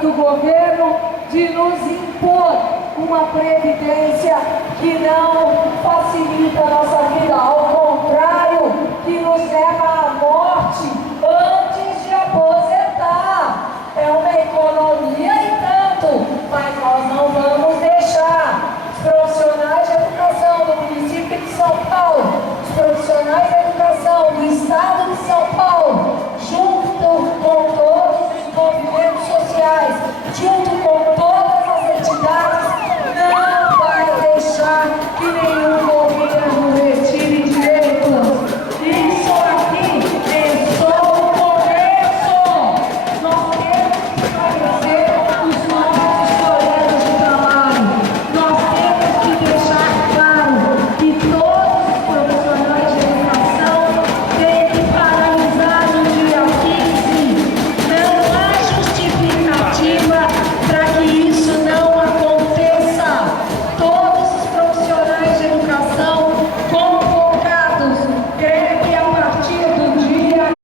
do governo de nos impor uma previdência que não facilita a nossa vida, ao contrário, que nos leva à morte antes de aposentar. É uma economia e tanto, mas nós não vamos deixar os profissionais de educação do município de São Paulo, os profissionais de educação do estado de São Paulo, junto com todos os movimentos sociais, junto